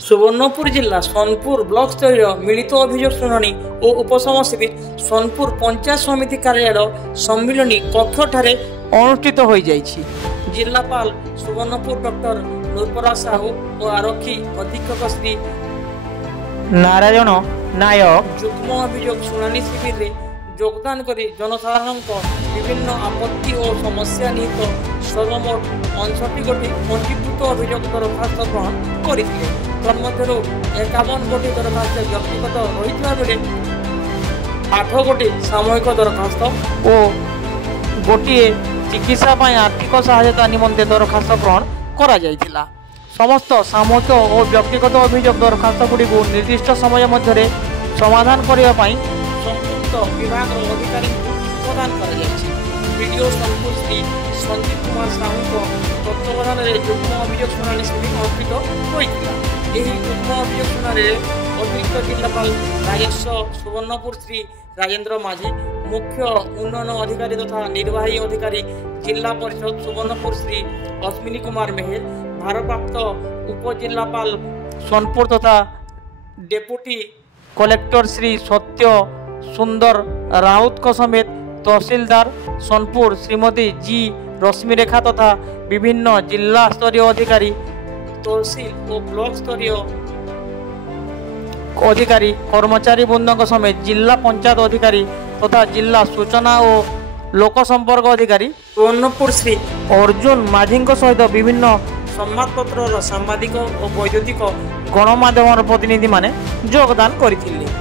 सुवर्णपुर जिला सोनपुर ब्लॉक स्तरीय मिलित अभियोग शुणाणी और उपशम शिविर सोनपुर पंचायत समिति कार्यालय सम्मिलनी कक्ष ठारे अनुष्ठित हो जाइछि। जिलापाल सुवर्णपुर डॉक्टर नूरपरा साहू और आरक्षी अधीक्षक श्री नारायण नायक युग्म अभियोग शुणाणी शिविर रे योगदान करी जनसाधारण विभिन्न आपत्ति और समस्या निहित सर्वमोट 59 गोटी पंजीकृत अभियोग दरखास्त ग्रहण करथिले। तन्मध्यरु 51 गोटी दरखास्त व्यक्तिगत रहितबा बेले 8 गोटी सामूहिक दरखास्त और गोटिए चिकित्सा पाई आर्थिक सहायता निमंते दरखास्त ग्रहण करा जायतिला। समस्त सामूहिक और व्यक्तिगत अभियोग दरखास्त गुडी को निर्दिष्ट समय मध्य समाधान करने संपुक्त विभाग अधिकारी प्रदान वीडियो सोनपुर श्री संजीव कुमार साहू को तत्वावधान में युग्म अभियोग शुणाणी शिविर अनुष्ठित होता। युग्म अभियोग शुणाणी अतिरिक्त जिलापाल राजस्व सुवर्णपुर श्री राजेन्द्र माझी, मुख्य उन्नयन अधिकारी तथा निर्वाही अधिकारी जिला परिषद सुवर्णपुर श्री अश्विनी कुमार मेहर, भारप्राप्त उपजिलापाल सोनपुर तथा डेपुटी कलेक्टर श्री सत्य सुंदर राउत को समेत तहसीलदार सोनपुर श्रीमती जी रश्मिरेखा तथा विभिन्न जिला स्तरीय अधिकारी तहसील और ब्लॉक स्तरीय अधिकारी कर्मचारी वृंद समेत जिला पंचायत अधिकारी तथा जिला सूचना और लोक संपर्क अधिकारी सुवर्णपुर श्री अर्जुन माझी सहित विभिन्न संवादपत्र सांबादिक और वैद्युतिक गणमाध्यम प्रतिनिधि माने योगदान करथिले।